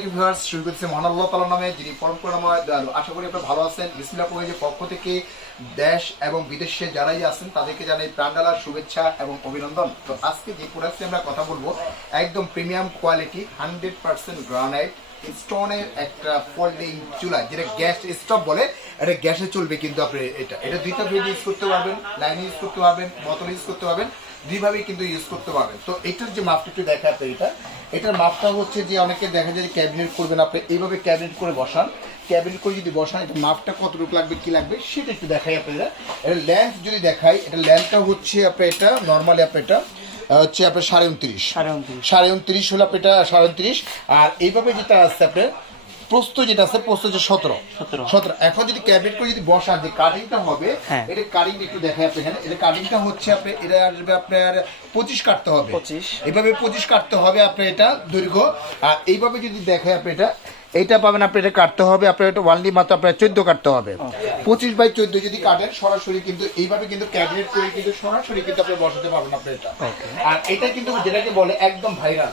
আলাইকুম ভিউয়ার্স, শুরু করতেছি মহান আল্লাহ তাআলার নামে, যিনি পরম করুণাময় দয়ালু। আশা করি আপনারা ভালো আছেন। বিসমিল্লাহ কবিরাজের পক্ষ থেকে দেশ এবং বিদেশে যারাই আছেন তাদেরকে জানাই প্রাণঢালার শুভেচ্ছা এবং অভিনন্দন। তো আজকে যে প্রোডাক্টে আমরা কথা বলবো, একদম প্রিমিয়াম কোয়ালিটি 100% গ্রানাইট স্টোনের একটা ফোল্ডিং চুলা, যেটা গ্যাস স্টোভ বলে। এটা গ্যাসে চলবে, কিন্তু আপনি এটা দুইটা ব্লেড ইউজ করতে পারবেন, লাইন ইউজ করতে পারবেন, বোতল ইউজ করতে পারবেন, দুইভাবেই কিন্তু ইউজ করতে পারবেন। তো এটার যে মাপটা একটু দেখা আপনি, এটার মাপটা হচ্ছে যে অনেকে দেখা যায় যে ক্যাবিনেট করবেন, আপনি এইভাবে ক্যাবিনেট করে বসান। ক্যাবিনেট করে যদি বসান, এটা মাপটা কতটুকু লাগবে কি লাগবে সেটা একটু দেখাই আপনারা। এটা লেন্থ যদি দেখাই, এটা লেন্থটা হচ্ছে আপনার এটা নর্মালি আপনার এটা হচ্ছে আপনার 29.5 হলো আপনার এটা 29.5। আর এইভাবে যেটা আছে আপনার প্রস্থ যেটা আছে, প্রস্থ হচ্ছে 17। এখন যদি ক্যাবিনেট করে যদি বসান, যে কাটিংটা হবে, এটা কাটিং একটু দেখাই আপনি এখানে। এটা কাটিংটা হচ্ছে আপনি এটা আসবে আপনার 25 কাটতে হবে, এইভাবে 25 কাটতে হবে আপনার এটা দৈর্ঘ্য। আর এইভাবে যদি দেখাই আপনি এইটা পাবেন আপনি, এটা কাটতে হবে আপনার এটা ওয়ানলি মাত্র আপনার 14 কাটতে হবে। 25/14 যদি কাটেন সরাসরি কিন্তু এইভাবে কিন্তু ক্যাবিনেট করে কিন্তু সরাসরি কিন্তু আপনি বসাতে পারবেন আপনি এটা। আর এটা কিন্তু যেটাকে বলে একদম ভাইরাল,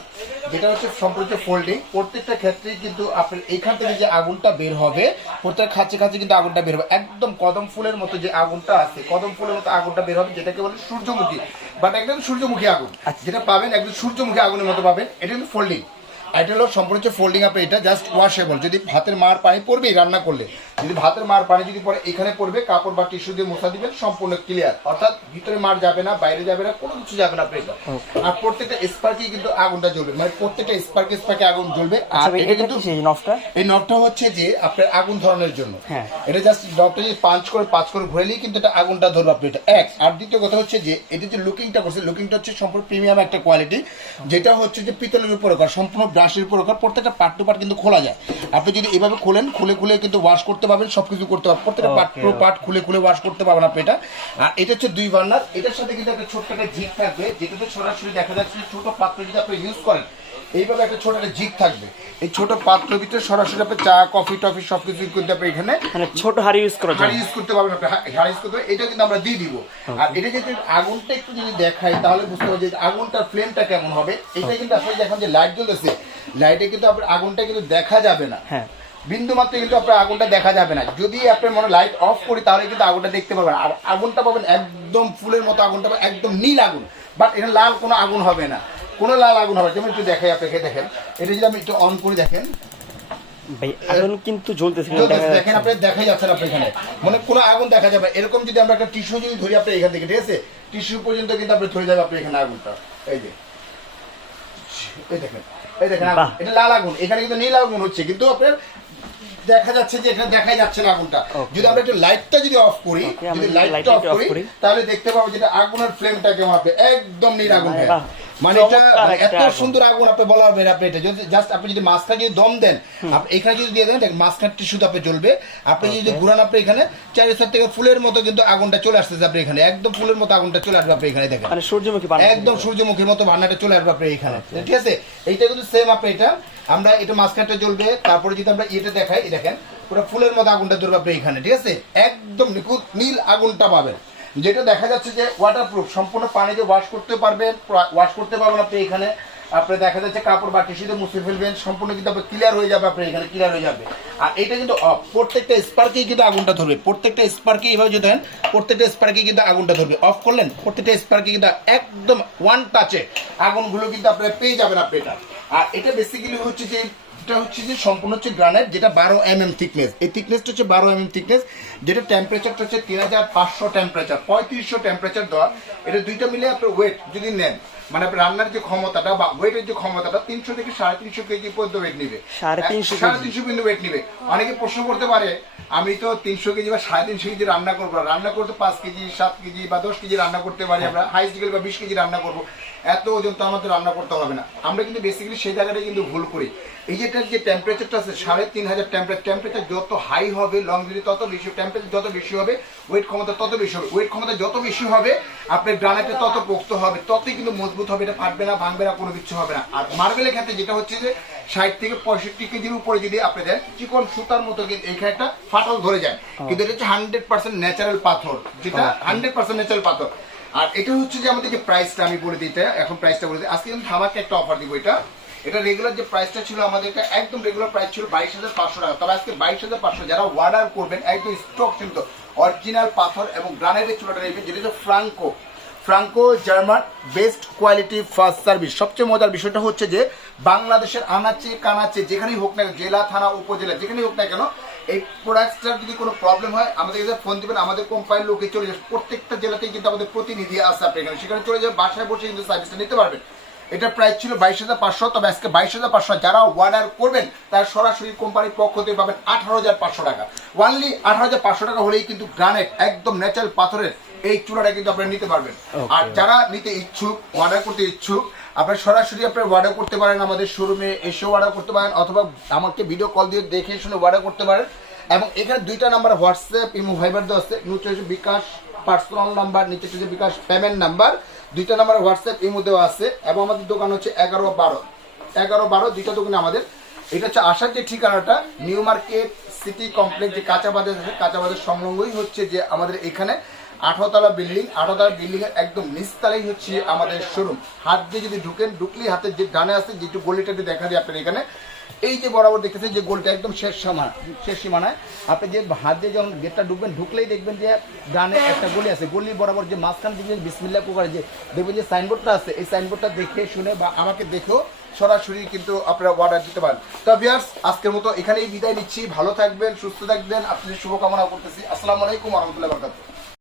যেটা হচ্ছে সম্পূর্ণ ফোল্ডিং। প্রত্যেকটা ক্ষেত্রেই কিন্তু আপনার এইখান থেকে যে আগুনটা বের হবে, প্রত্যেক খাঁচে কিন্তু আগুনটা বের হবে, একদম কদম ফুলের মতো যে আগুনটা আছে, কদম ফুলের মতো আগুনটা বের হবে, যেটাকে বলে সূর্যমুখী। বাট একদম সূর্যমুখী আগুন যেটা পাবেন, একদম সূর্যমুখী আগুনের মতো পাবেন। এটা কিন্তু ফোল্ডিং, এটা হলো সম্পূর্ণ হচ্ছে ফোল্ডিং। আপনি এটা জাস্ট ওয়াশেবল। যদি ভাতের মার পানি পড়বে রান্না করলে, যদি ভাতের মার পানি যদি পরে এখানে পড়বে, কাপড় বা টিস্যু দিয়ে মোছা দিবেন, সম্পূর্ণ ক্লিয়ার। অর্থাৎ ভিতরে মার যাবে না, বাইরে যাবে না, কোনো কিছু যাবে না আপনি এটা। আর প্রত্যেকটা স্পার্কে কিন্তু আগুনটা জ্বলবে, মানে প্রত্যেকটা স্পার্কে আগুন জ্বলবে। আর এটা কিন্তু এই নবটা হচ্ছে যে আপনার আগুন ধরানোর জন্য। এটা জাস্ট নবটা যদি পাঁচ করে ঘুরেলেই কিন্তু এটা আগুনটা ধরবে আপনি এটা এক। আর দ্বিতীয় কথা হচ্ছে যে এটা যে লুকিংটা করছে, লুকিংটা হচ্ছে সম্পূর্ণ প্রিমিয়াম একটা কোয়ালিটি, যেটা হচ্ছে যে পিতলের উপরে করা, সম্পূর্ণ ব্রাশের উপর করা। প্রত্যেকটা পার্ট টু পার্ট কিন্তু খোলা যায়। আপনি যদি এভাবে খোলেন, খুলে কিন্তু ওয়াশ করতে পারবেন, সবকিছু করতে পারবেন। প্রত্যেকটা পার্ট খুলে ওয়াশ করতে পারবেন আপনি এটা। আর এটা হচ্ছে 2 বার্নার। এটার সাথে কিন্তু একটা ছোট্ট একটা জিগ থাকবে, যেটাতে সরাসরি দেখা যাচ্ছে ছোট পাত্র যদি আপনি ইউজ করেন, এইভাবে একটা ছোট একটা জিগ থাকবে। এই ছোট পাত্রের ভিতরে সরাসরি আপনি চা, কফি, টফি সবকিছু কিন্তু আপনি এখানে ছোট হাড়ি ইউজ করা যায়, হাড়ি ইউজ করতে পারবেন আপনি, হাড়ি ইউজ করতে। এটা কিন্তু আমরা দিয়ে দিব। আর এটা যদি আগুনটা একটু যদি দেখাই, তাহলে বুঝতে পারবেন যে আগুনটার ফ্লেমটা কেমন হবে। এটা কিন্তু আসলে এখন যে লাইট জ্বলতেছে, লাইটে কিন্তু আপনার আগুনটা কিন্তু দেখা যাবে না, বিন্দু মাত্র কিন্তু আপনার আগুনটা দেখা যাবে না। যদি আপনার মনে লাইট অফ করি, তাহলে কিন্তু আগুনটা দেখতে পাবেন। আর আগুনটা পাবেন একদম ফুলের মতো, আগুনটা পাবেন একদম নীল আগুন। বাট এটা লাল কোনো আগুন হবে না, কোনো লাল আগুন হবে। যেমন একটু দেখাই আপনাকে, দেখেন এটা যদি আমি একটু অন করে দেখেন, ভাই আগুন কিন্তু জ্বলতেছে, দেখেন আপনি দেখা যাচ্ছে না আপনি এখানে, মানে কোনো আগুন দেখা যাবে। এরকম যদি আমরা একটা টিস্যু যদি ধরি আপনি এখান থেকে, ঠিক আছে, টিস্যু পর্যন্ত কিন্তু আপনি ধরে যাবে আপনি এখানে আগুনটা। এই যে এই দেখেন এটা লাল আগুন, এখানে কিন্তু নীল আগুন হচ্ছে, কিন্তু আপনার দেখা যাচ্ছে যে এটা দেখাই যাচ্ছে না আগুনটা। যদি আমরা একটু লাইটটা যদি অফ করি, যদি লাইটটা অফ করি, তাহলে দেখতে পাবো যেটা আগুনের ফ্লেমটা কেমন হবে, একদম নীল আগুন। মানে এটা এত সুন্দর আগুন আপনি বলা হবে আপনি। এটা যদি জাস্ট আপনি যদি মাছটা যদি দম দেন, আপনি এখানে যদি দিয়ে দেন, মাছটার টিস্যুতে আপনি জ্বলবে। আপনি যদি ঘুরান, আপনি এখানে চারিদিক থেকে ফুলের মতো কিন্তু আগুনটা চলে আসতেছে আপনি এখানে, একদম ফুলের মতো আগুনটা চলে আসবে আপনি এখানে। দেখেন সূর্যমুখী, একদম সূর্যমুখীর মতো বান্নাটা চলে আসবে আপনি এখানে, ঠিক আছে। এইটা কিন্তু সেম আপনি এটা, আমরা এটা মাঝখানটা জ্বলবে। তারপরে যদি আমরা এটা দেখাই, দেখেন পুরো ফুলের মতো আগুনটা জ্বলবে আপনি এখানে, ঠিক আছে। একদম নিখুঁত নীল আগুনটা পাবেন, যেটা দেখা যাচ্ছে যে ওয়াটারপ্রুফ, সম্পূর্ণ পানিতে ওয়াশ করতে পারবেন আপনি এখানে। আপনি দেখা যাচ্ছে কাপড় বা টিস্যুতে মুছে ফেলবেন, সম্পূর্ণ কিন্তু আপনি ক্লিয়ার হয়ে যাবে আপনি এখানে, ক্লিয়ার হয়ে যাবে। আর এটা কিন্তু অফ, প্রত্যেকটা স্পার্কেই কিন্তু আগুনটা ধরবে, প্রত্যেকটা স্পার্কে এইভাবে যদি দেন, প্রত্যেকটা স্পার্কে কিন্তু আগুনটা ধরবে। অফ করলেন, প্রত্যেকটা স্পার্কে কিন্তু একদম ওয়ান টাচে আগুনগুলো কিন্তু আপনি পেয়ে যাবেন আপনি এটা। আর এটা বেসিক্যালি হচ্ছে যে এটা হচ্ছে যে সম্পূর্ণ হচ্ছে গ্রানাইট, যেটা 12 mm থিকনেস। এই থিকনেসটা হচ্ছে 12 mm থিকনেস, যেটা টেম্পারেচারটা হচ্ছে 3500 টেম্পারেচার, 3500 টেম্পারেচার দেওয়া। এটা দুইটা মিলে আপনার ওয়েট যদি নেন, মানে আপনার রান্নার যে ক্ষমতাটা বা ওয়েটের যে ক্ষমতাটা 300 থেকে 350 কেজি পর্যন্ত ওয়েট নিবে, 350 কিন্তু ওয়েট নিবে। অনেকে প্রশ্ন করতে পারে, আমি তো 300 কেজি বা 350 কেজি রান্না করবো, রান্না করতে 5 কেজি 7 কেজি বা 10 কেজি রান্না করতে পারি আমরা, হাইস্ট গেলে বা 20 কেজি রান্না করবো, এত ওজন তো আমাদের রান্না করতে হবে না। আমরা কিন্তু বেসিক্যালি সেই জায়গাটাই কিন্তু ভুল করি। এই যেটার যে টেম্পারেচারটা আছে 3500 টেম্পারেচার যত হাই হবে, লংজিটি তত বেশি, টেম্পারেচার যত বেশি হবে, ওয়েট ক্ষমতা তত বেশি হবে। ওয়েট ক্ষমতা যত বেশি হবে, আপনার গ্রানাইটে তত পোক্ত হবে, ততই কিন্তু মজবুত হবে, এটা ফাটবে না, ভাঙবে না, কোনো কিছু হবে না। আর মার্বেলের ক্ষেত্রে যেটা হচ্ছে যে 60 থেকে 65 কেজির উপরে যদি আপনি দেন, চিকন সুতার মতো কিন্তু এখানে একটা ফাটল ধরে যায়। কিন্তু এটা হচ্ছে 100% ন্যাচারাল পাথর, যেটা 100% ন্যাচারাল পাথর। আর এটা হচ্ছে যে আমাদের যে প্রাইসটা আমি বলে দিতে, এখন প্রাইসটা বলে দিই। আজকে কিন্তু ধামাকে একটা অফার দিব। এটা রেগুলার যে প্রাইসটা ছিল আমাদের, এটা একদম রেগুলার প্রাইস ছিল 22,500 টাকা। তবে আজকে 22,500 যারা অর্ডার করবেন একদম স্টক কিন্তু অরিজিনাল পাথর এবং গ্রানাইটের চুলাটা নেবেন, যেটা হচ্ছে Franco German best quality first service. সবচেয়ে মজার বিষয়টা হচ্ছে যে বাংলাদেশের আনাচে কানাচে যেখানেই হোক না কেন, জেলা থানা উপজেলা যেখানেই হোক না কেন, এই প্রোডাক্টটার যদি কোনো প্রবলেম হয় আমাদের কাছে ফোন দিবেন, আমাদের কোম্পানির লোকে চলে যাবে। প্রত্যেকটা জেলাতেই কিন্তু আমাদের প্রতিনিধি আছে আপনার এখানে, সেখানে চলে যাবে, বাসায় বসে কিন্তু সার্ভিসটা নিতে পারবেন। এটা প্রাইস ছিল 22,500, তবে আজকে 22,500 যারা অর্ডার করবেন তার সরাসরি কোম্পানির পক্ষ থেকে পাবেন 18,500 টাকা। ওনলি 18,500 টাকা হলেই কিন্তু গ্রানাইট একদম ন্যাচারাল পাথরের এই চুলাটা কিন্তু আপনারা নিতে পারবেন। আর যারা নিতে ইচ্ছুক, অর্ডার করতে ইচ্ছুক, আপনারা সরাসরি আপনারা অর্ডার করতে পারেন, আমাদের শোরুমে এসেও অর্ডার করতে পারেন, অথবা আমাকে ভিডিও কল দিয়ে দেখে শুনে অর্ডার করতে পারেন। এবং এখানে দুইটা নাম্বার হোয়াটসঅ্যাপ ইমো ভাইবার দেওয়া আছে, নিচে হচ্ছে বিকাশ পার্সোনাল নাম্বার, নিচে হচ্ছে বিকাশ পেমেন্ট নাম্বার, দুইটা নাম্বার হোয়াটসঅ্যাপ ইমো দেওয়া আছে। এবং আমাদের দোকান হচ্ছে 11-12 দুইটা দোকানে আমাদের। এটা হচ্ছে আসার যে ঠিকানাটা নিউ মার্কেট সিটি কমপ্লেক্স, যে কাঁচা বাজার আছে, কাঁচা বাজার সংলগ্নই হচ্ছে যে আমাদের এখানে 18 তলা বিল্ডিং এর একদম নিচতলাই হচ্ছে আমাদের শোরুম। হাত দিয়ে যদি ঢুকলেই হাতের যে ডানে আছে যেটু গলিটা দেখা যায় আপনার এখানে, এই যে বরাবর দেখতেছেন যে গোলটা একদম শেষ সীমানায়, আপনি যে হাত দিয়ে যখন গেটটা ঢুকবেন, ঢুকলেই দেখবেন যে ডানে একটা গলি আছে, গলি বরাবর যে মাঝখান দিকে বিসমিল্লাহ কুকারে যে দেখবেন যে সাইনবোর্ডটা আছে, এই সাইনবোর্ডটা দেখে শুনে বা আমাকে দেখেও সরাসরি কিন্তু আপনারা অর্ডার দিতে পারেন। তো ভিউয়ার্স, আজকের মতো এখানেই বিদায় নিচ্ছি। ভালো থাকবেন, সুস্থ থাকবেন, আপনাদের শুভকামনা করতেছি। আসসালামু আলাইকুম ওয়া রাহমাতুল্লাহি ওয়া বারাকাতুহু।